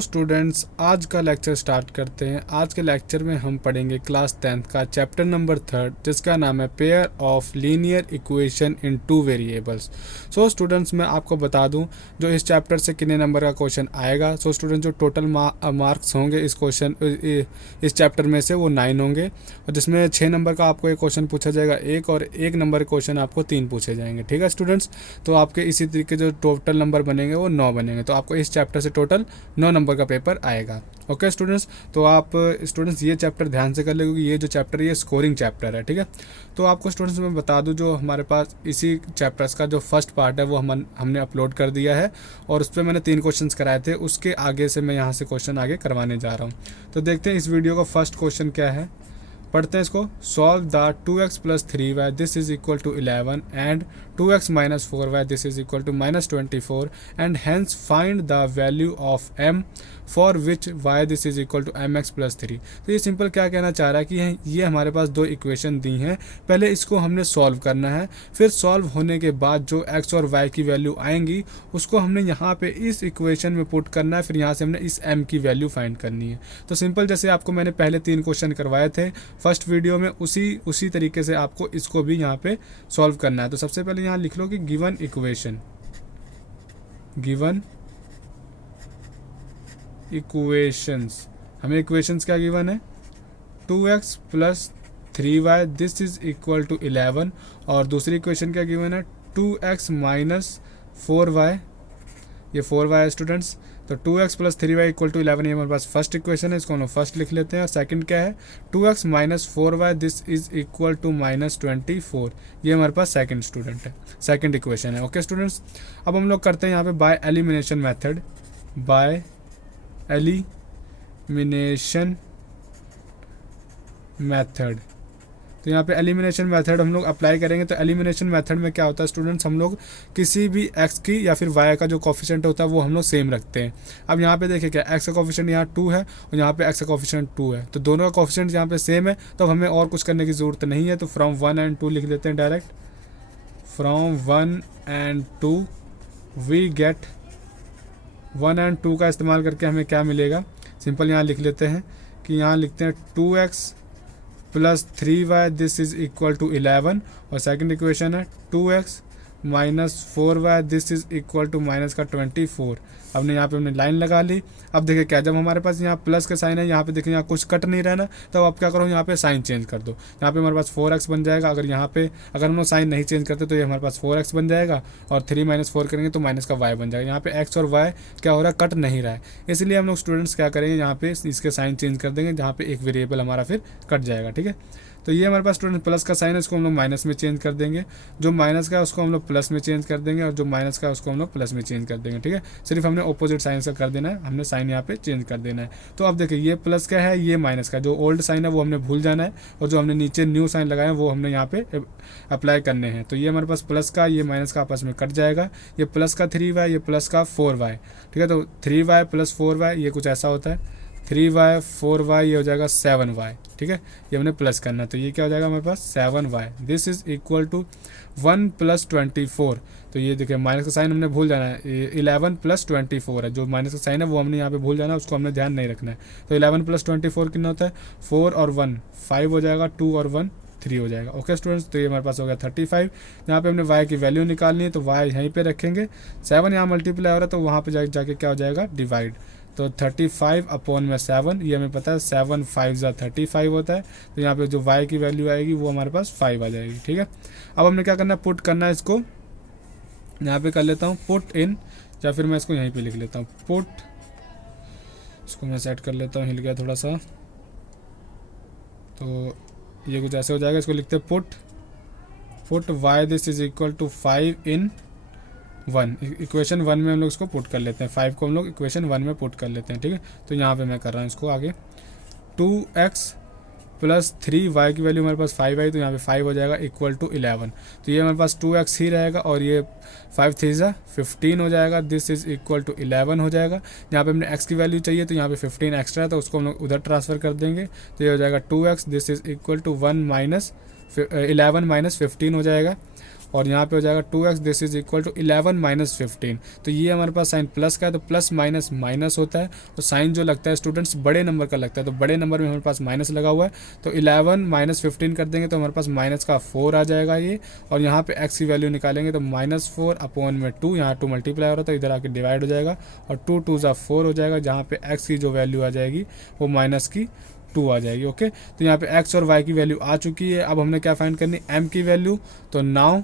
Students, आज का lecture start करते हैं। आज के लेक्चर में हम पढ़ेंगे क्लास 10th का चैप्टर नंबर 3 जिसका नाम है pair of linear equation in two variables. So students, मैं आपको बता दूं जो इस चैप्टर से कितने नंबर का क्वेश्चन आएगा। सो स्टूडेंट्स, जो टोटल मार्क्स होंगे इस चैप्टर में से वो 9 होंगे, और जिसमें 6 नंबर का आपको एक क्वेश्चन पूछा जाएगा एक, और 1 नंबर क्वेश्चन आपको 3 पूछे जाएंगे। ठीक है स्टूडेंट्स, तो आपके इसी तरीके जो टोटल नंबर बनेंगे वो 9 बनेंगे। तो आपको इस चैप्टर से टोटल 9 नंबर का पेपर आएगा। ओके स्टूडेंट्स, तो आप स्टूडेंट्स ये चैप्टर ध्यान से कर ले, क्योंकि ये जो चैप्टर ये स्कोरिंग चैप्टर है। ठीक है, तो आपको स्टूडेंट्स मैं बता दूं जो हमारे पास इसी चैप्टर्स का जो फर्स्ट पार्ट है वो हमने अपलोड कर दिया है, और उस पर मैंने 3 क्वेश्चंस कराए थे। उसके आगे से मैं यहाँ से क्वेश्चन आगे करवाने जा रहा हूँ। तो देखते हैं इस वीडियो का फर्स्ट क्वेश्चन क्या है, पढ़ते हैं इसको। Solve the 2x + 3y this is equal to 11 and 2x - 4y this is equal to -24 and hence find the value of m for which y this is equal to mx + 3। तो ये simple क्या कहना चाह रहा है कि ये हमारे पास 2 इक्वेशन दी हैं, पहले इसको हमने सॉल्व करना है, फिर सॉल्व होने के बाद जो x और y की वैल्यू आएंगी उसको हमने यहाँ पे इस इक्वेशन में पुट करना है, फिर यहाँ से हमने इस m की वैल्यू फाइंड करनी है। तो सिंपल जैसे आपको मैंने पहले 3 क्वेश्चन करवाए थे फर्स्ट वीडियो में, उसी तरीके से आपको इसको भी यहाँ पे सॉल्व करना है। तो सबसे पहले यहाँ लिख लो कि गिवन इक्वेशंस, हमें इक्वेशंस क्या गिवन है, 2x + 3y this is equal to 11, और दूसरी इक्वेशन क्या गिवन है, 2x - 4y, ये 4y है स्टूडेंट्स। तो 2x + 3y इक्वल टू 11 ये हमारे पास फर्स्ट इक्वेशन है, इसको हम लोग फर्स्ट लिख लेते हैं। और सेकंड क्या है, 2x - 4y this is equal to -24, ये हमारे पास सेकंड स्टूडेंट है, सेकंड इक्वेशन है। ओके स्टूडेंट्स, अब हम लोग करते हैं यहाँ पे बाय एलिमिनेशन मेथड। तो यहाँ पे एलिमिनेशन मेथड हम लोग अप्लाई करेंगे। तो एलिमिनेशन मेथड में क्या होता है स्टूडेंट्स, हम लोग किसी भी x की या फिर y का जो कोफिशिएंट होता है वो हम लोग सेम रखते हैं। अब यहाँ पे देखिए क्या, x का कोफिशिएंट यहाँ 2 है और यहाँ पे x का कोफिशिएंट 2 है, तो दोनों का कोफिशिएंट यहाँ पे सेम है, तो हमें और कुछ करने की ज़रूरत नहीं है। तो फ्रॉम 1 and 2 लिख देते हैं direct. From 1 and 2 we get 1 and 2 का इस्तेमाल करके हमें क्या मिलेगा, सिंपल यहाँ लिख लेते हैं कि यहाँ लिखते हैं 2x + 3y this is equal to 11, और सेकंड इक्वेशन है 2x - 4y this is equal to -24। हमने यहाँ पे हमने लाइन लगा ली। अब देखिए क्या, जब हमारे पास यहाँ प्लस का साइन है, यहाँ पे देखिए यहाँ कुछ कट नहीं रहना, तो आप क्या करो, यहाँ पे साइन चेंज कर दो। यहाँ पे हमारे पास 4x बन जाएगा। अगर यहाँ पे अगर हम लोग साइन नहीं चेंज करते तो ये हमारे पास 4x बन जाएगा, और 3 - 4 करेंगे तो माइनस का y बन जाएगा। यहाँ पे x और y क्या हो रहा है, कट नहीं रहा है, इसलिए हम लोग स्टूडेंट्स क्या करेंगे, यहाँ पे इसके साइन चेंज कर देंगे, जहाँ पे एक वेरिएबल हमारा फिर कट जाएगा। ठीक है, तो ये हमारे पास स्टूडेंट प्लस का साइन है, इसको हम लोग माइनस में चेंज कर देंगे, जो माइनस का है उसको हम लोग प्लस में चेंज कर देंगे, और जो माइनस का है उसको हम लोग प्लस में चेंज कर देंगे। ठीक है, सिर्फ हमने ऑपोजिट साइन से कर देना है, हमने साइन यहाँ पे चेंज कर देना है। तो अब देखिए ये प्लस का है, ये माइनस का, जो ओल्ड साइन है वो हमने भूल जाना है, और जो हमने नीचे न्यू साइन लगाए वो हमने यहाँ पे अप्लाई करने हैं। तो ये हमारे पास प्लस का, ये माइनस का आपस में कट जाएगा, ये प्लस का 3y, ये प्लस का 4y। ठीक है, तो 3y + 4y ये कुछ ऐसा होता है, 3y 4y ये हो जाएगा 7y। ठीक है, ये हमने प्लस करना है, तो ये क्या हो जाएगा हमारे पास 7y this is equal to 1 + 24। तो ये देखिए माइनस का साइन हमने भूल जाना है, 11 + 24 है, जो माइनस का साइन है वो हमने यहाँ पे भूल जाना है, उसको हमने ध्यान नहीं रखना है। तो 11 + 24 कितना होता है, 4 और 1 5 हो जाएगा, 2 और 1 3 हो जाएगा। ओके स्टूडेंट्स, तो ये हमारे पास हो गया 35। यहाँ पे हमने y की वैल्यू निकालनी है, तो y यहीं पे रखेंगे, 7 यहाँ मल्टीप्लाई हो रहा है तो वहाँ पे जाके क्या हो जाएगा, डिवाइड। तो 35/7, ये हमें पता है 7 5 35 होता है, तो यहाँ पे जो y की वैल्यू आएगी वो हमारे पास 5 आ जाएगी। ठीक है, अब हमने क्या करना है, पुट करना है, इसको यहाँ पे कर लेता हूँ पुट इन, या फिर मैं इसको यहीं पे लिख लेता हूँ पुट, इसको मैं सेट कर लेता हूँ, हिल गया थोड़ा सा, तो ये कुछ ऐसे हो जाएगा। इसको लिखते हैं put y this is equal to 5 in 1, equation 1 में हम लोग इसको पुट कर लेते हैं, 5 को हम लोग इक्वेशन 1 में पुट कर लेते हैं। ठीक है, तो यहाँ पे मैं कर रहा हूँ इसको आगे, 2x + 3y की वैल्यू हमारे पास 5 आई, तो यहाँ पे 5 हो जाएगा इक्वल टू 11। तो ये हमारे पास 2x ही रहेगा, और ये 5 3 15 हो जाएगा, दिस इज इक्वल टू 11 हो जाएगा। यहाँ पे हमने x की वैल्यू चाहिए, तो यहाँ पे 15 एक्स्ट्रा है, तो उसको हम लोग उधर ट्रांसफ़र कर देंगे, तो ये हो जाएगा 2x this is equal to 11 - 15 हो जाएगा। और यहाँ पे हो जाएगा 2x, this is equal to 11 minus 15। तो ये हमारे पास साइन प्लस का है, तो प्लस माइनस माइनस होता है, तो साइन जो लगता है स्टूडेंट्स बड़े नंबर का लगता है, तो बड़े नंबर में हमारे पास माइनस लगा हुआ है, तो 11 माइनस 15 कर देंगे तो हमारे पास माइनस का 4 आ जाएगा ये, और यहाँ पे x की वैल्यू निकालेंगे तो -4 अपॉन में 2, यहाँ 2 मल्टीप्लाई हो रहा था, इधर आके डिवाइड हो जाएगा, और 2 2 4 हो जाएगा, जहाँ पे x की जो वैल्यू आ जाएगी वो -2 आ जाएगी। ओके, तो यहाँ पे x और y की वैल्यू आ चुकी है। अब हमने क्या फाइंड करनी, m की वैल्यू, तो नाउ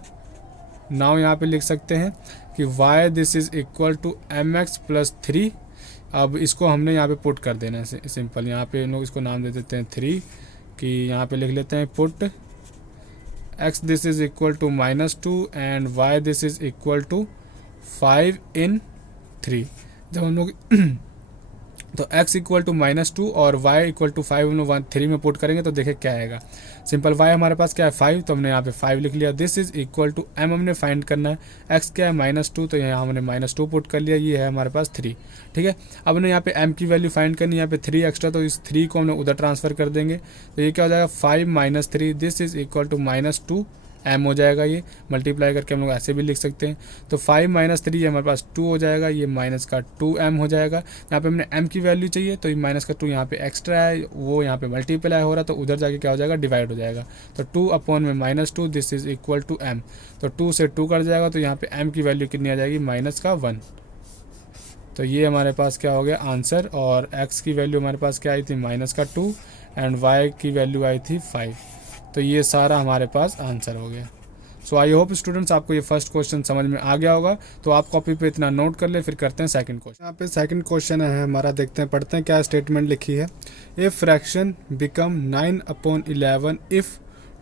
यहाँ पे लिख सकते हैं कि y this is equal to mx plus 3। अब इसको हमने यहाँ पे पुट कर देना है सिंपल, यहाँ पे हम लोग इसको नाम दे देते हैं 3, कि यहाँ पे लिख लेते हैं put x this is equal to -2 and y this is equal to 5 in 3। जब हम लोग तो x इक्वल टू -2 और y इक्वल टू 5 हम लोग 3 में पुट करेंगे तो देखें क्या आएगा। सिंपल y हमारे पास क्या है 5, तो हमने यहाँ पे 5 लिख लिया। This is equal to m हमने फाइंड करना है, x क्या है -2, तो यहाँ हमने -2 पुट कर लिया, ये है हमारे पास 3। ठीक है, अब हमने यहाँ पे m की वैल्यू फाइंड करनी है, यहाँ पे 3 एक्स्ट्रा, तो इस 3 को हमने उधर ट्रांसफर कर देंगे, तो ये क्या हो जाएगा 5 minus 3, this is equal to -2 m हो जाएगा। ये मल्टीप्लाई करके हम लोग ऐसे भी लिख सकते हैं, तो 5 माइनस 3 हमारे पास 2 हो जाएगा, ये माइनस का 2m हो जाएगा। यहाँ पे हमने m की वैल्यू चाहिए, तो ये माइनस का 2 यहाँ पे एक्स्ट्रा है, वो यहाँ पे मल्टीप्लाई हो रहा है, तो उधर जाके क्या हो जाएगा डिवाइड हो जाएगा, तो 2 अपॉन में -2 this is equal to m, तो 2 से 2 कट जाएगा, तो यहाँ पे m की वैल्यू कितनी आ जाएगी -1। तो ये हमारे पास क्या हो गया आंसर, और x की वैल्यू हमारे पास क्या आई थी -2 एंड y की वैल्यू आई थी 5। तो ये सारा हमारे पास आंसर हो गया। सो आई होप स्टूडेंट्स आपको ये फर्स्ट क्वेश्चन समझ में आ गया होगा, तो आप कॉपी पे इतना नोट कर ले, फिर करते हैं सेकंड क्वेश्चन। यहाँ पे सेकंड क्वेश्चन है हमारा, देखते हैं पढ़ते हैं क्या स्टेटमेंट लिखी है। A fraction become 9/11 if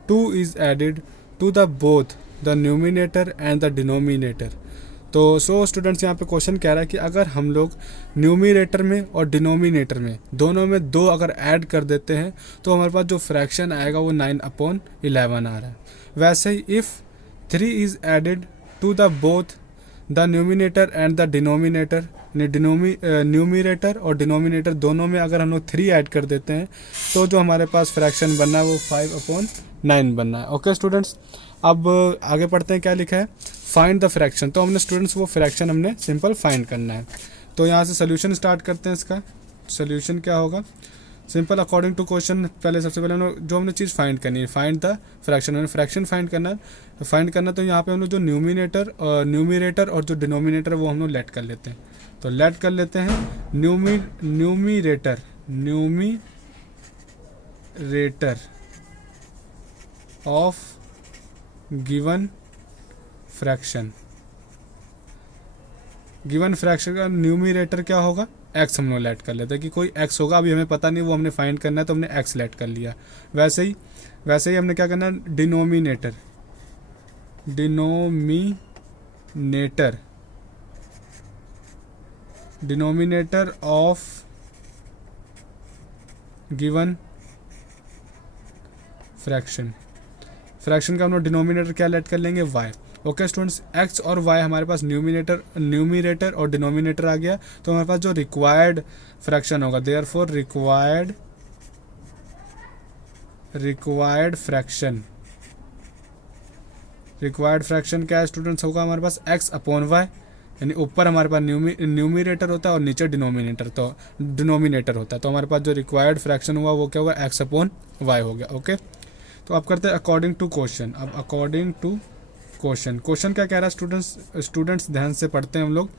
2 is added to the both the numerator and the denominator. तो सो स्टूडेंट्स यहाँ पे क्वेश्चन कह रहा है कि अगर हम लोग न्यूमिनेटर में और डिनोमिनेटर में दोनों में 2 अगर ऐड कर देते हैं तो हमारे पास जो फ्रैक्शन आएगा वो 9/11 आ रहा है। वैसे ही if 3 is added to the both the numerator and the denominator, numerator और डिनोमिनेटर दोनों में अगर हम लोग 3 ऐड कर देते हैं तो जो हमारे पास फ्रैक्शन बनना है वो 5/9 बनना है। ओके स्टूडेंट्स, अब आगे पढ़ते हैं क्या लिखा है, फाइंड द फ्रैक्शन। तो हमने स्टूडेंट्स वो फ्रैक्शन हमने सिंपल फाइंड करना है। तो यहाँ से सोल्यूशन स्टार्ट करते हैं। इसका सोल्यूशन क्या होगा, सिंपल अकॉर्डिंग टू क्वेश्चन, पहले सबसे पहले हम लोग जो हमने चीज़ फाइंड करनी है, फाइंड द फ्रैक्शन, हमें फ्रैक्शन फाइंड करना। तो यहाँ पे हम लोग जो न्यूमिनेटर और जो डिनोमिनेटर वो हम लोग लेट कर लेते हैं। तो लेट कर लेते हैं न्यूमिरेटर ऑफ गिवन फ्रैक्शन का न्यूमिरेटर क्या होगा, x हम लोग लेट कर लेते हैं कि कोई x होगा, अभी हमें पता नहीं, वो हमने फाइंड करना है तो हमने x लेट कर लिया। वैसे ही हमने क्या करना है, डिनोमिनेटर ऑफ गिवन फ्रैक्शन का हम लोग डिनोमिनेटर क्या लेट कर लेंगे, y। ओके स्टूडेंट्स, x और y हमारे पास न्यूमिरेटर और डिनोमिनेटर आ गया, तो हमारे पास जो रिक्वायर्ड फ्रैक्शन होगा, देयरफॉर रिक्वायर्ड फ्रैक्शन क्या है स्टूडेंट्स, होगा हमारे पास x/y, यानी ऊपर हमारे पास न्यूमिरेटर होता है और नीचे डिनोमिनेटर होता है। तो हमारे पास जो रिक्वायर्ड फ्रैक्शन हुआ वो क्या हुआ, x/y हो गया। ओके, तो अब करते हैं अकॉर्डिंग टू क्वेश्चन। अब अकॉर्डिंग टू क्वेश्चन क्या कह रहा है स्टूडेंट्स ध्यान से पढ़ते हैं हम लोग,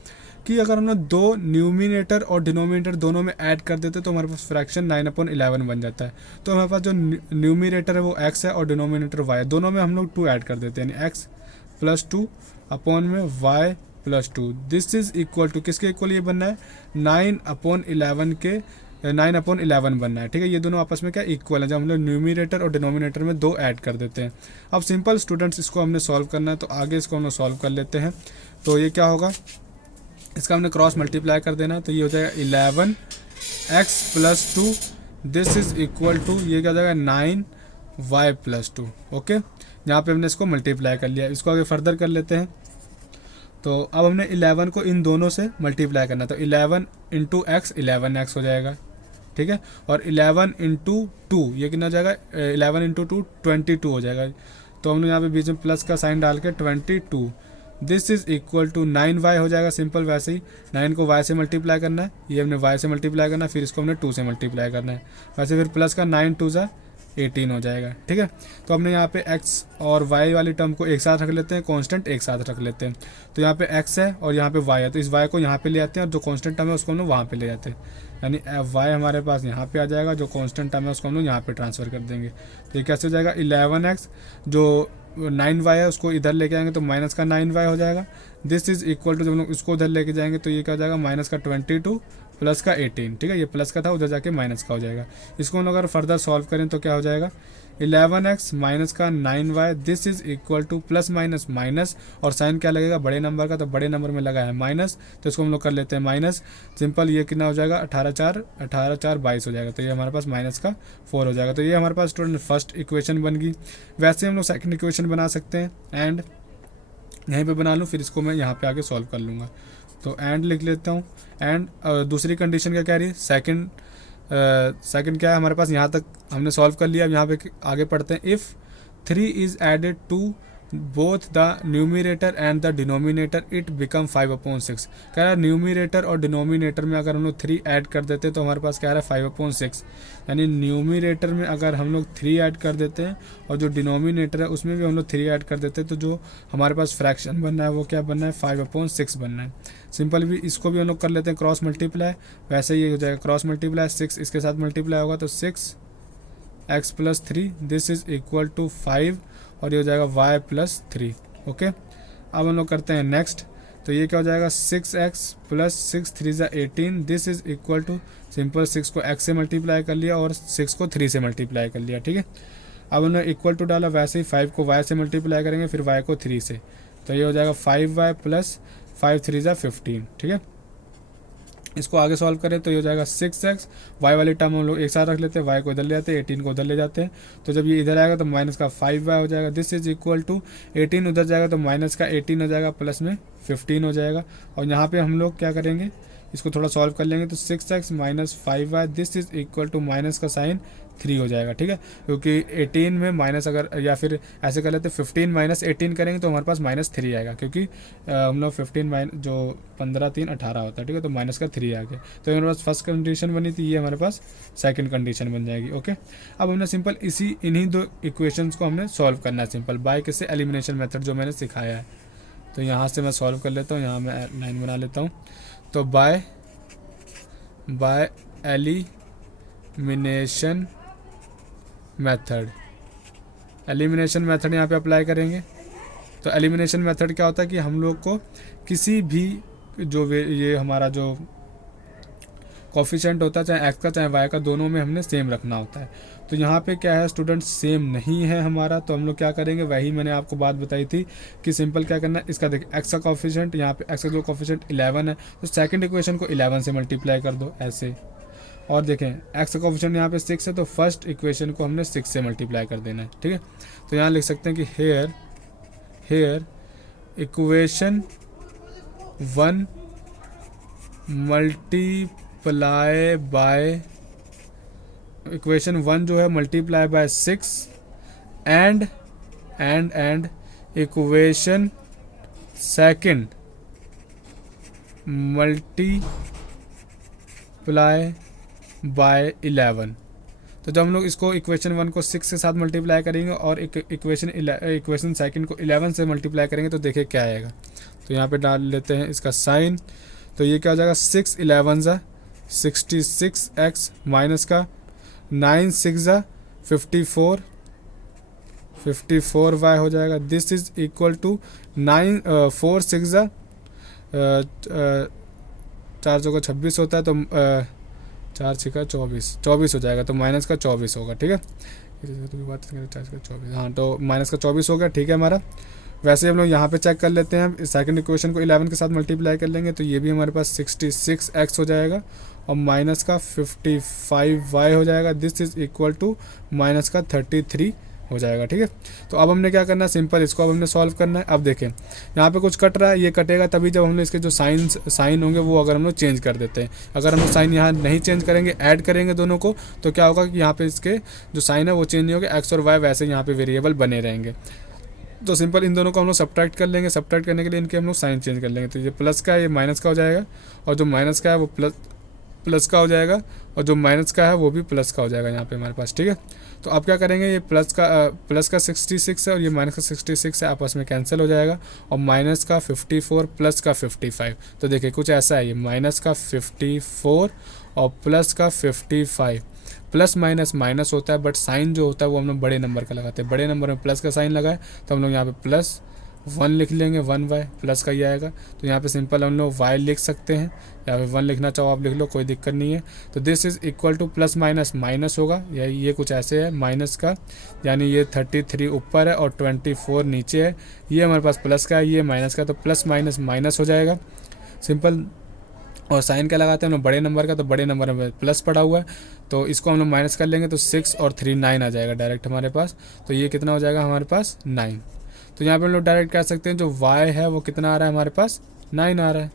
कि अगर हम लोग 2 न्यूमिनेटर और डिनोमिनेटर दोनों में ऐड कर देते तो हमारे पास फ्रैक्शन 9/11 बन जाता है। तो हमारे पास जो न्यूमिनेटर है वो x है और डिनोमिनेटर y है, दोनों में हम लोग 2 ऐड कर देते हैं, यानी x + 2 अपॉन में y + 2। This is equal to किसके इक्वल ये बनना है, 9/11 बनना है। ठीक है, ये दोनों आपस में क्या इक्वल है, जब हम लोग न्यूमिनेटर और डिनोमिनेटर में 2 ऐड कर देते हैं। अब सिंपल स्टूडेंट्स इसको हमने सॉल्व करना है, तो आगे इसको हम लोग सॉल्व कर लेते हैं। तो ये क्या होगा, इसका हमने क्रॉस मल्टीप्लाई कर देना है, तो ये हो जाएगा 11x + 2 this is equal to, ये क्या हो जाएगा 9y + 2। ओके, यहाँ पे हमने इसको मल्टीप्लाई कर लिया, इसको आगे फर्दर कर लेते हैं। तो अब हमने 11 को इन दोनों से मल्टीप्लाई करना, तो 11 × x 11x हो जाएगा। ठीक है, और 11 × 2 ये कितना हो जाएगा, 11 × 2 22 हो जाएगा। तो हम लोग यहाँ पे बीच में प्लस का साइन डाल के 22 this is equal to 9y हो जाएगा। सिंपल वैसे ही 9 को y से मल्टीप्लाई करना है, ये हमने y से मल्टीप्लाई करना है, फिर इसको हमने 2 से मल्टीप्लाई करना है। वैसे फिर प्लस का 9 2 ज़ा 18 हो जाएगा। ठीक है, तो हमने यहाँ पे x और y वाली टर्म को एक साथ रख लेते हैं, कांस्टेंट एक साथ रख लेते हैं। तो यहाँ पे x है और यहाँ पे y है, तो इस y को यहाँ पे ले आते हैं और जो कांस्टेंट टर्म है उसको हम लोग वहाँ पे ले जाते हैं। यानी y हमारे पास यहाँ पे आ जाएगा, जो कांस्टेंट टर्म है उसको हम लोग यहाँ पे ट्रांसफ़र कर देंगे। तो ये कैसे हो जाएगा, 11x जो 9y है उसको इधर लेके आएंगे तो माइनस का 9y हो जाएगा। दिस इज इक्वल टू जब हम लोग इसको उधर लेके जाएंगे तो ये क्या हो जाएगा, माइनस का 22 प्लस का 18। ठीक है, ये प्लस का था, उधर जाके माइनस का हो जाएगा। इसको हम लोग अगर फर्दर सॉल्व करें तो क्या हो जाएगा, 11x माइनस का 9y this is equal two plus minus minus, और साइन क्या लगेगा बड़े नंबर का, तो बड़े नंबर में लगा है माइनस, तो इसको हम लोग कर लेते हैं माइनस। सिंपल ये कितना हो जाएगा, 18 4 22 हो जाएगा। तो ये हमारे पास माइनस का 4 हो जाएगा। तो ये हमारे पास स्टूडेंट फर्स्ट इक्वेशन बन गई। वैसे हम लोग सेकंड इक्वेशन बना सकते हैं, एंड यहीं पे बना लूँ, फिर इसको मैं यहाँ पे आके सॉल्व कर लूँगा। तो एंड लिख लेता हूँ। एंड दूसरी कंडीशन क्या कह रही है, सेकंड क्या है हमारे पास, यहाँ तक हमने सॉल्व कर लिया। अब यहाँ पे आगे पढ़ते हैं। If 3 is added to both the numerator and the denominator it become 5/6। कह रहा है न्यूमिनेटर और डिनोमिनेटर में अगर हम लोग 3 ऐड कर देते हैं तो हमारे पास क्या आ रहा है 5/6। यानी न्यूमिनेटर में अगर हम लोग 3 ऐड कर देते हैं और जो डिनोमिनेटर है उसमें भी हम लोग 3 ऐड कर देते हैं, तो जो हमारे पास फ्रैक्शन बनना है वो क्या बनना है, 5/6 बनना है। सिंपल भी इसको भी हम लोग कर लेते हैं क्रॉस मल्टीप्लाई। वैसे ही हो जाएगा क्रॉस मल्टीप्लाई, 6 इसके साथ मल्टीप्लाई होगा तो 6x + 3 this is equal to 5, और ये हो जाएगा y + 3। ओके, अब हम लोग करते हैं नेक्स्ट। तो ये क्या हो जाएगा, 6x + 6 3 = 18 this is equal to, simple 6 को x से मल्टीप्लाई कर लिया और 6 को 3 से मल्टीप्लाई कर लिया। ठीक है, अब हमने इक्वल टू डाला, वैसे ही 5 को y से मल्टीप्लाई करेंगे, फिर y को 3 से, तो ये हो जाएगा 5y + 5 3 = 15। ठीक है, इसको आगे सॉल्व करें तो ये हो जाएगा 6x, y वाली टर्म हम लोग एक साथ रख लेते हैं, y को इधर ले जाते हैं, 18 को उधर ले जाते हैं। तो जब ये इधर आएगा तो माइनस का 5y हो जाएगा। दिस इज इक्वल टू 18 उधर जाएगा तो माइनस का 18 हो जाएगा, प्लस में 15 हो जाएगा। और यहाँ पे हम लोग क्या करेंगे, इसको थोड़ा सॉल्व कर लेंगे तो 6x - 5y this is equal to minus का साइन 3 हो जाएगा। ठीक है, क्योंकि 18 में माइनस, अगर या फिर ऐसे कर लेते 15 - 18 करेंगे तो हमारे पास -3 आएगा, क्योंकि हम लोग 15 जो 15 3 18 होता है। ठीक है, तो माइनस का 3 आ गया। तो हमारे पास फर्स्ट कंडीशन बनी थी, ये हमारे पास सेकंड कंडीशन बन जाएगी। ओके, अब हमने सिंपल इन्हीं दो इक्वेशंस को हमने सॉल्व करना है सिंपल बाय किससे, एलिमिनेशन मेथड जो मैंने सिखाया है। तो यहाँ से मैं सॉल्व कर लेता हूँ, यहाँ मैं लाइन बना लेता हूँ। तो बाय एलिमिनेशन मेथड यहाँ पे अप्लाई करेंगे। तो एलिमिनेशन मेथड क्या होता है कि हम लोग को किसी भी जो ये हमारा जो कोफिशिएंट होता है, चाहे x का चाहे y का, दोनों में हमने सेम रखना होता है। तो यहाँ पे क्या है स्टूडेंट, सेम नहीं है हमारा, तो हम लोग क्या करेंगे, वही मैंने आपको बात बताई थी कि सिंपल क्या करना है, इसका देखिए x का कोफिशिएंट, यहाँ पे x का जो कोफिशिएंट 11 है, तो सेकंड इक्वेशन को 11 से मल्टीप्लाई कर दो ऐसे। और देखें x का कोफिशिएंट यहाँ पे 6 है, तो फर्स्ट इक्वेशन को हमने 6 से मल्टीप्लाई कर देना है। ठीक है, तो यहाँ लिख सकते हैं कि here equation 1 multiply by equation 1 जो है multiply by 6 and equation second multiply by 11। तो जब हम लोग इसको इक्वेशन 1 को 6 के साथ मल्टीप्लाई करेंगे और इक्वेशन सेकंड को 11 से मल्टीप्लाई करेंगे तो देखिए क्या आएगा। तो यहाँ पे डाल लेते हैं इसका साइन। तो ये क्या हो जाएगा, 6 11 = 66x माइनस का 9 6 = 54y हो जाएगा। दिस इज इक्वल टू 4 6 4 चौका 26 होता है, तो 4 6 24 हो जाएगा, तो माइनस का 24 होगा। ठीक है, बात 24, हाँ, तो माइनस का 24 हो गया। ठीक है हमारा। वैसे हम लोग यहाँ पे चेक कर लेते हैं, सेकंड इक्वेशन को 11 के साथ मल्टीप्लाई कर लेंगे तो ये भी हमारे पास 66x हो जाएगा और माइनस का 55y हो जाएगा। This is equal to minus का 33 हो जाएगा। ठीक है, तो अब हमने क्या करना है, सिंपल इसको अब हमने सॉल्व करना है। अब देखें यहाँ पे कुछ कट रहा है, ये कटेगा तभी जब हम लोग इसके जो साइन होंगे वो अगर हम लोग चेंज कर देते हैं। अगर हम लोग साइन यहाँ नहीं चेंज करेंगे, ऐड करेंगे दोनों को, तो क्या होगा कि यहाँ पे इसके जो साइन है वो चेंज नहीं होगा, एक्स और वाई वैसे यहाँ पे वेरिएबल बने रहेंगे। तो सिंपल इन दोनों को हम लोग सब्ट्रैक्ट कर लेंगे। सब्ट्रैक्ट करने के लिए इनके हम लोग साइन चेंज कर लेंगे। तो ये प्लस का है ये माइनस का हो जाएगा, और जो माइनस का है वो प्लस का हो जाएगा, और जो माइनस का है वो भी प्लस का हो जाएगा यहाँ पे हमारे पास। ठीक है, तो अब क्या करेंगे, ये प्लस का 66 है और ये माइनस का 66 है, आपस में कैंसिल हो जाएगा, और माइनस का 54 प्लस का 55। तो देखिए कुछ ऐसा है, ये माइनस का 54 और प्लस का 55। प्लस माइनस माइनस होता है, बट साइन जो होता है वो हम लोग बड़े नंबर का लगाते हैं। बड़े नंबर में प्लस का साइन लगाए तो हम लोग यहाँ पे +1 लिख लेंगे, 1y प्लस का ही आएगा। तो यहाँ पे सिंपल हम लोग y लिख सकते हैं, या फिर 1 लिखना चाहो आप लिख लो, कोई दिक्कत नहीं है। तो this is equal two plus minus minus होगा, या ये कुछ ऐसे है माइनस का, यानी ये 33 ऊपर है और 24 नीचे है। ये हमारे पास प्लस का है, ये माइनस का, तो प्लस माइनस माइनस हो जाएगा सिंपल। और साइन क्या लगाते हैं हम लोग बड़े नंबर का, तो बड़े नंबर में प्लस पड़ा हुआ है, तो इसको हम लोग माइनस कर लेंगे, तो 6 और 3 9 आ जाएगा डायरेक्ट हमारे पास। तो ये कितना हो जाएगा हमारे पास 9। तो यहाँ पे हम लोग डायरेक्ट कह सकते हैं जो y है वो कितना आ रहा है हमारे पास 9 आ रहा है।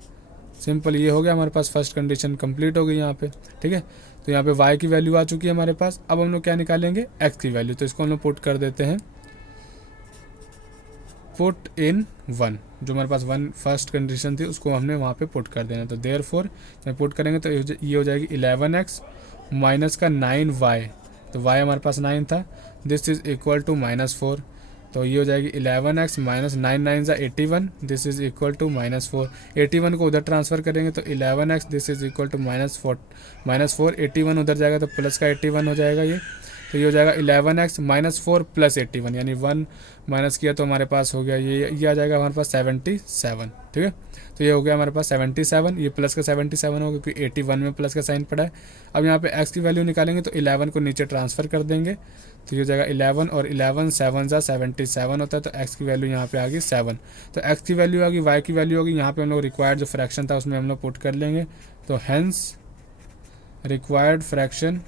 सिंपल ये हो गया हमारे पास, फर्स्ट कंडीशन कंप्लीट हो गई यहाँ पे। ठीक है, तो यहाँ पे y की वैल्यू आ चुकी है हमारे पास। अब हम लोग क्या निकालेंगे, x की वैल्यू। तो इसको हम लोग पुट कर देते हैं, पुट इन 1, जो हमारे पास 1 फर्स्ट कंडीशन थी उसको हमने वहाँ पे पुट कर देना। तो देयरफॉर जब पुट करेंगे तो ये हो जाएगी 11x माइनस का 9y। तो y हमारे पास 9 था, दिस इज़ इक्वल टू -4। तो ये हो जाएगी 11x माइनस 9 9 ज़ा 81, दिस इज़ इक्वल टू -4। 81 को उधर ट्रांसफ़र करेंगे तो 11x this is equal to -4। 81 उधर जाएगा तो प्लस का 81 हो जाएगा ये। तो ये हो जाएगा 11x माइनस 4 प्लस 81, यानी 1 माइनस किया तो हमारे पास हो गया ये आ जाएगा हमारे पास 77। ठीक है, तो ये हो गया हमारे पास 77, ये प्लस का 77 होगा क्योंकि 81 में प्लस का साइन पड़ा है। अब यहाँ पे x की वैल्यू निकालेंगे तो 11 को नीचे ट्रांसफ़र कर देंगे, तो ये हो जाएगा 11 और 11 7 ज़ा 77 होता है। तो x की वैल्यू यहाँ पे आ गई 7। तो x की वैल्यू आ गई, y की वैल्यू होगी, यहाँ पे हम लोग रिक्वायर्ड जो फ्रैक्शन था उसमें हम लोग पुट कर लेंगे। तो हेंस रिक्वायर्ड फ्रैक्शन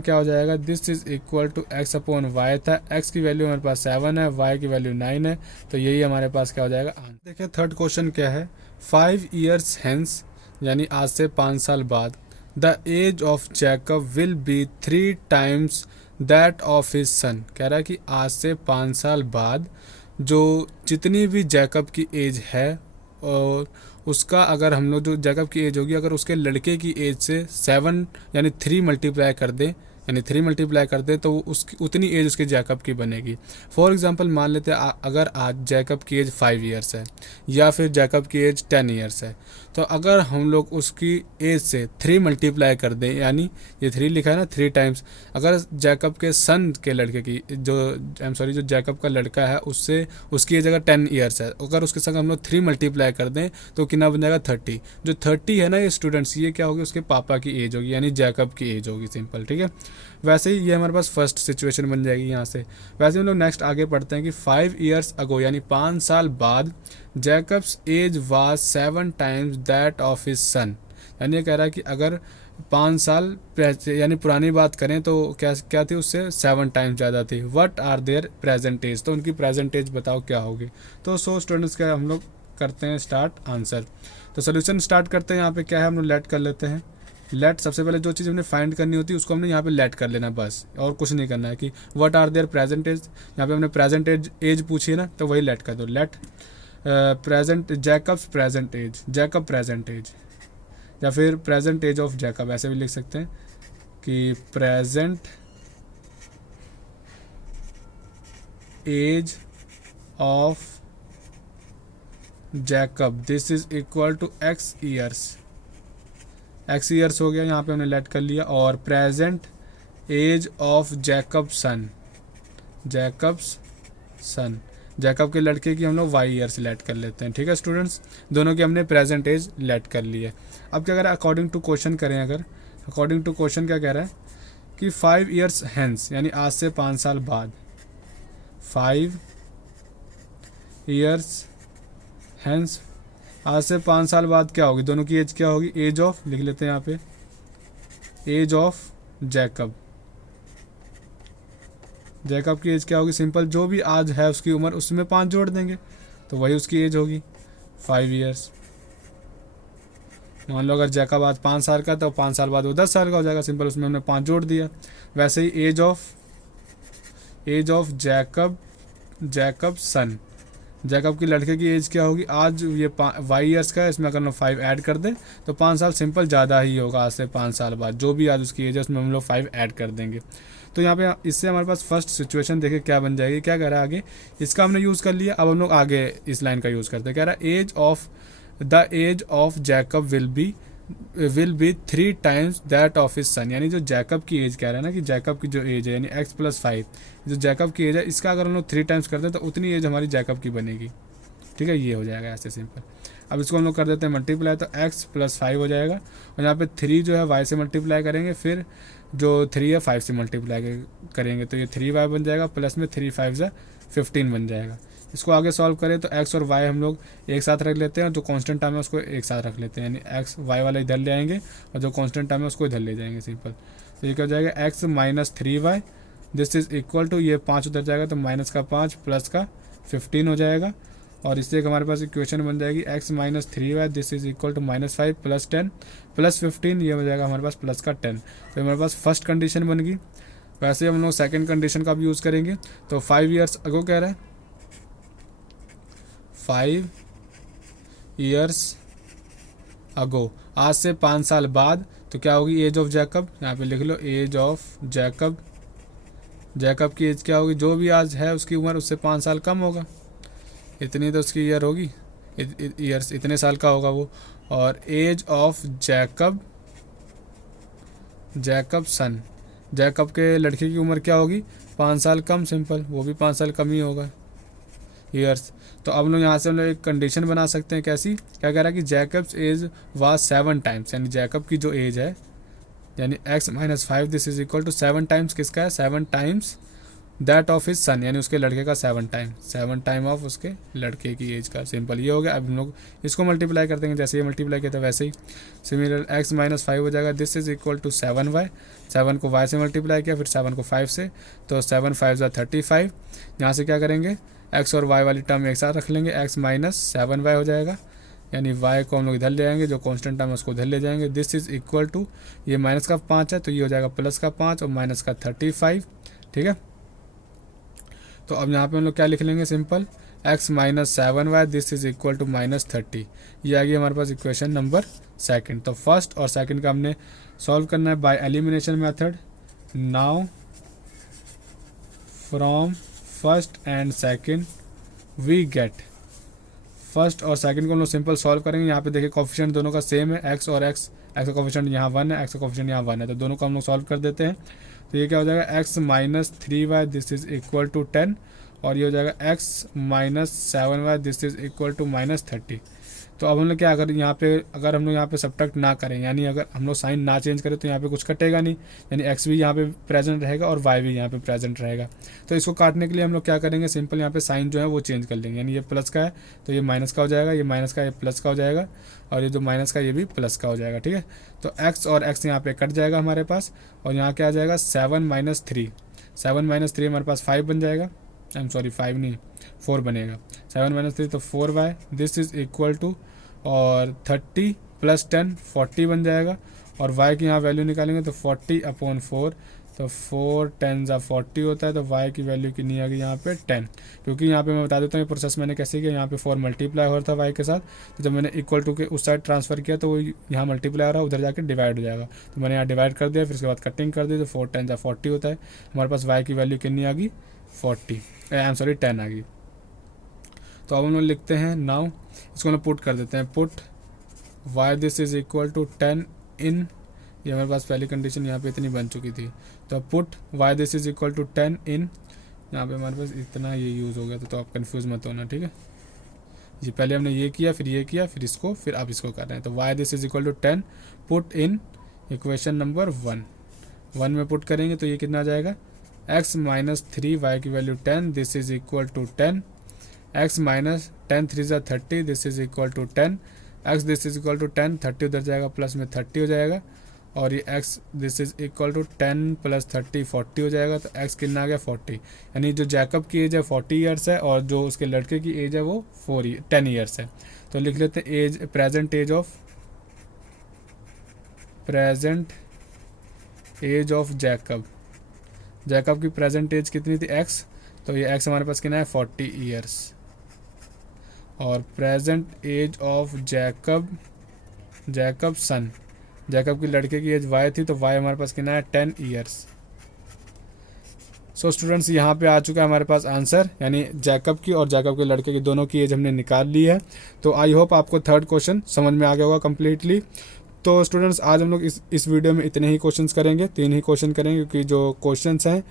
क्या हो जाएगा, this is equal to x upon y था। x की वैल्यू हमारे पास 7 है, y की वैल्यू 9 है, तो यही हमारे पास क्या हो जाएगा आंसर। देखिए थर्ड क्वेश्चन क्या है, 5 years hence यानी आज से 5 साल बाद the age of Jacob will be 3 times that of his son. कह रहा है कि आज से 5 साल बाद जो जितनी भी जैकब की एज है, और उसका अगर हम लोग जो जैकब की एज होगी अगर उसके लड़के की एज से 7 यानी 3 मल्टीप्लाई कर दें, तो उसकी उतनी एज उसके जैकब की बनेगी। फॉर एग्जांपल मान लेते हैं अगर आज जैकब की एज 5 years है या फिर जैकब की एज 10 years है, तो अगर हम लोग उसकी एज से 3 मल्टीप्लाई कर दें, यानी ये 3 लिखा है ना 3 times, अगर जैकब के सन के लड़के की जो जैकब का लड़का है उससे उसकी एज अगर 10 years है, अगर उसके संग हम लोग 3 मल्टीप्लाई कर दें तो कितना बन जाएगा 30। जो 30 है ना ये स्टूडेंट्स, ये क्या होगी उसके पापा की एज होगी, यानी जैकब की एज होगी सिंपल। ठीक है, वैसे ही ये हमारे पास फर्स्ट सिचुएशन बन जाएगी यहाँ से। वैसे हम लोग नेक्स्ट आगे पढ़ते हैं कि 5 years अगो यानी 5 साल बाद Jacob's age was 7 times that of his son. यानी ये कह रहा है कि अगर 5 साल यानी पुरानी बात करें तो क्या थी उससे 7 times ज़्यादा थी। What are their present age, तो उनकी प्रेजेंट एज बताओ क्या होगी। तो सो स्टूडेंट्स क्या हम लोग करते हैं स्टार्ट आंसर। तो सोल्यूशन स्टार्ट करते हैं। यहाँ पे क्या है हम लोग लेट कर लेते हैं। लेट सबसे पहले जो चीज़ हमने फाइंड करनी होती है उसको हमने यहाँ पे लेट कर लेना बस, और कुछ नहीं करना है कि what are their present age. यहाँ पे हमने प्रेजेंट एज पूछी है ना, तो वही लेट कर दो। Let present Jacob's present age, Jacob present age, या फिर प्रेजेंट एज ऑफ जैकब, ऐसे भी लिख सकते हैं कि present age of Jacob this is equal to x years हो गया, यहाँ पे हमने लेट कर लिया। और present age of Jacob's son, Jacob के लड़के की हम लोग y ईयर्स लेट कर लेते हैं। ठीक है स्टूडेंट्स, दोनों की हमने प्रेजेंट एज लेट कर ली है। अब क्या कह रहा है, अकॉर्डिंग टू क्वेश्चन करें, अगर अकॉर्डिंग टू क्वेश्चन क्या कह रहा है कि 5 years हेंस यानी आज से 5 साल बाद, 5 years हेंस आज से 5 साल बाद क्या होगी, दोनों की एज क्या होगी, एज ऑफ लिख लेते हैं यहाँ पे, एज ऑफ जैकब की एज क्या होगी, सिंपल जो भी आज है उसकी उम्र उसमें 5 जोड़ देंगे तो वही उसकी एज होगी 5 years। मान लो अगर जैकब आज 5 साल का तो 5 साल बाद वो 10 साल का हो जाएगा, सिंपल, उसमें हमने 5 जोड़ दिया। वैसे ही age of Jacob son, Jacob की लड़के की एज क्या होगी, आज ये वाई ईयर्स का है, इसमें अगर हम 5 ऐड कर दें तो 5 साल सिंपल ज़्यादा ही होगा आज से 5 साल बाद, जो भी आज उसकी एज है उसमें हम लोग 5 ऐड कर देंगे। तो यहाँ पे इससे हमारे पास फर्स्ट सिचुएशन देखे क्या बन जाएगी, क्या कह रहा है आगे, इसका हमने यूज़ कर लिया। अब हम लोग आगे इस लाइन का यूज़ करते हैं, कह रहा है the age of Jacob will be 3 times that of his son, यानी जो जैकब की एज कह रहा है ना कि जैकब की जो एज है यानी x+5, जो जैकब की एज है इसका अगर हम लोग 3 टाइम्स करते हैं तो उतनी एज हमारी जैकब की बनेगी। ठीक है, ये हो जाएगा ऐसे सिंपल। अब इसको हम लोग कर देते हैं मल्टीप्लाई, तो x+5 हो जाएगा, और यहाँ पे 3 जो है y से मल्टीप्लाई करेंगे, फिर जो 3 है 5 से मल्टीप्लाई करेंगे, तो ये 3y बन जाएगा, प्लस में 3 5 15 बन जाएगा। इसको आगे सॉल्व करें तो x और y हम लोग एक साथ रख लेते हैं, और जो कांस्टेंट टर्म है उसको एक साथ रख लेते हैं, यानी x y वाला इधर ले आएंगे और जो कांस्टेंट टर्म है उसको इधर ले जाएंगे, सिंपल। तो ये क्या हो जाएगा, x - 3y this is equal to, ये 5 उधर जाएगा तो माइनस का 5 प्लस का 15 हो जाएगा, और इससे हमारे पास इक्वेशन बन जाएगी x - 3y this is equal to -5 + 10 + 15, ये हो जाएगा हमारे पास प्लस का 10। तो हमारे पास फर्स्ट कंडीशन बन गई। वैसे हम लोग सेकंड कंडीशन का भी यूज़ करेंगे, तो 5 ईयर्स अगो कह रहा है, 5 ईयर्स अगो, आज से 5 साल बाद, तो क्या होगी एज ऑफ जैकब, यहाँ पे लिख लो एज ऑफ जैकब, जैकब की एज क्या होगी, जो भी आज है उसकी उम्र उससे 5 साल कम होगा, इतनी तो उसकी ईयर होगी, ईयर्स इतने साल का होगा वो। और age of Jacob son, Jacob के लड़के की उम्र क्या होगी, 5 साल कम, सिंपल, वो भी 5 साल कम ही होगा ईयर्स। तो अब लोग यहाँ से हम लोग एक कंडीशन बना सकते हैं, कैसी, क्या कह रहा है कि जैकब्स एज वाज 7 टाइम्स, यानी जैकब की जो एज है यानी x - 5 this is equal to 7 times किसका है, 7 times that of his son, यानी उसके लड़के का 7 टाइम ऑफ उसके लड़के की एज का, सिंपल ये हो गया। अब हम लोग इसको मल्टीप्लाई कर देंगे, जैसे ये मल्टीप्लाई किया था वैसे ही सिमिलर x - 5 हो जाएगा, this is equal to 7y, 7 को y से मल्टीप्लाई किया, फिर 7 को 5 से, तो 7 5 35, यहाँ से क्या करेंगे x और y वाली टर्म एक साथ रख लेंगे, x - 7y हो जाएगा, यानी y को हम लोग इधर ले आएंगे, जो कांस्टेंट टर्म है उसको इधर ले जाएंगे, दिस इज इक्वल टू, ये माइनस का 5 है तो ये हो जाएगा प्लस का 5 और माइनस का 35। ठीक है, तो अब यहाँ पे हम लोग क्या लिख लेंगे, simple x - 7y this is equal to -30, ये आ गई हमारे पास इक्वेशन नंबर सेकंड। तो फर्स्ट और सेकंड का हमने सॉल्व करना है by elimination method. Now from first and second we get, first और सेकंड को हम लोग सिंपल सॉल्व करेंगे। यहाँ पे देखिए कोफिशिएंट दोनों का सेम है, x और x का कोफिशिएंट यहाँ 1 है, x का कोफिशिएंट यहाँ 1 है, तो दोनों को हम लोग सॉल्व कर देते हैं। तो ये क्या हो जाएगा, x - 3y this is equal to 10, और ये हो जाएगा x - 7y this is equal to -30। तो अब हम लोग क्या, अगर हम लोग यहाँ पे सब्ट्रैक्ट ना करें, यानी अगर हम लोग साइन ना चेंज करें तो यहाँ पे कुछ कटेगा नहीं, यानी x भी यहाँ पे प्रेजेंट रहेगा और y भी यहाँ पे प्रेजेंट रहेगा। तो इसको काटने के लिए हम लोग क्या करेंगे, सिंपल यहाँ पे साइन जो है वो चेंज कर लेंगे, यानी ये प्लस का है तो ये माइनस का हो जाएगा, ये माइनस का ये प्लस का हो जाएगा, और ये जो माइनस का ये भी प्लस का हो जाएगा। ठीक है, तो x और x यहाँ पे कट जाएगा हमारे पास, और यहाँ क्या आ जाएगा 7 - 3, 7 - 3 हमारे पास 5 बन जाएगा, 5 नहीं 4 बनेगा, 7 - 3 तो 4y this is equal to, और 30 + 10 40 बन जाएगा, और y की यहाँ वैल्यू निकालेंगे तो 40/4, तो 4 10 40 होता है, तो y की वैल्यू कितनी आ गई यहाँ पे 10, क्योंकि यहाँ पे मैं बता देता हूँ ये प्रोसेस मैंने कैसे किया, यहाँ पे 4 मल्टीप्लाई हो रहा था y के साथ, तो जब मैंने इक्वल टू के उस साइड ट्रांसफर किया तो वो यहाँ मल्टीप्लाई हो रहा है, उधर जाकर डिवाइड हो जाएगा, तो मैंने यहाँ डिवाइड कर दिया, फिर उसके बाद कटिंग कर दी, तो 4 10 40 होता है, हमारे पास y की वैल्यू कितनी आ गई 10 आ गई। तो अब हम लोग लिखते हैं नाउ, इसको हम पुट कर देते हैं, put y this is equal to 10 in, ये हमारे पास पहली कंडीशन यहाँ पे इतनी बन चुकी थी, तो put y this is equal to 10 in, यहाँ पे हमारे पास इतना ये यूज़ हो गया था, तो आप कंफ्यूज मत होना। ठीक है जी, पहले हमने ये किया, फिर ये किया, फिर इसको, फिर आप इसको कर रहे हैं, तो y this is equal to 10 put in equation number 1 में पुट करेंगे तो ये कितना आ जाएगा, x - 3 y की value 10 this is equal to 10, x - 10 3 30 this is equal to 10, x this is equal to 10, 30 उधर जाएगा प्लस में 30 हो जाएगा, और ये x this is equal to 10 + 30 40 हो जाएगा, तो x कितना आ गया 40, यानी जो जैकब की एज है 40 ईयर्स है, और जो उसके लड़के की एज है वो 10 ईयर्स है। तो लिख लेते हैं age, present age of present age of Jacob. Jacob की प्रेजेंट एज कितनी थी x, तो ये x हमारे पास कितना है 40 ईयर्स। और present age of Jacob son, Jacob की लड़के की एज y थी, तो y हमारे पास कितना है 10 ईयर्स। सो स्टूडेंट्स यहाँ पे आ चुका है हमारे पास आंसर, यानी जैकब की और जैकब के लड़के की दोनों की एज हमने निकाल ली है। तो आई होप आपको थर्ड क्वेश्चन समझ में आ गया होगा कम्प्लीटली। तो स्टूडेंट्स आज हम लोग इस वीडियो में इतने ही क्वेश्चंस करेंगे, 3 ही क्वेश्चन करेंगे, क्योंकि जो क्वेश्चंस हैं,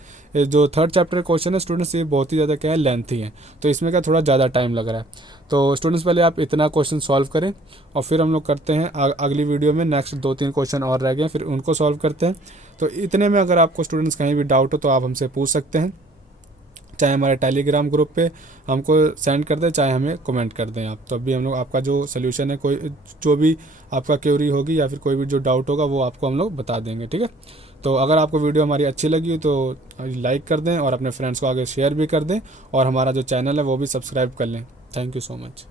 जो थर्ड चैप्टर क्वेश्चन है स्टूडेंट्स, ये बहुत ही ज़्यादा क्या है लेंथी है, तो इसमें क्या थोड़ा ज़्यादा टाइम लग रहा है। तो स्टूडेंट्स पहले आप इतना क्वेश्चन सॉल्व करें और फिर हम लोग करते हैं अगली वीडियो में नेक्स्ट 2-3 क्वेश्चन और रह गए, फिर उनको सॉल्व करते हैं। तो इतने में अगर आपको स्टूडेंट्स कहीं भी डाउट हो तो आप हमसे पूछ सकते हैं, चाहे हमारे टेलीग्राम ग्रुप पे हमको सेंड कर दें, चाहे हमें कमेंट कर दें आप, तो अभी हम लोग आपका जो सोल्यूशन है, कोई जो भी आपका क्वेरी होगी या फिर कोई भी जो डाउट होगा वो आपको हम लोग बता देंगे, ठीक है। तो अगर आपको वीडियो हमारी अच्छी लगी हो तो लाइक कर दें और अपने फ्रेंड्स को आगे शेयर भी कर दें, और हमारा जो चैनल है वो भी सब्सक्राइब कर लें। Thank you so much.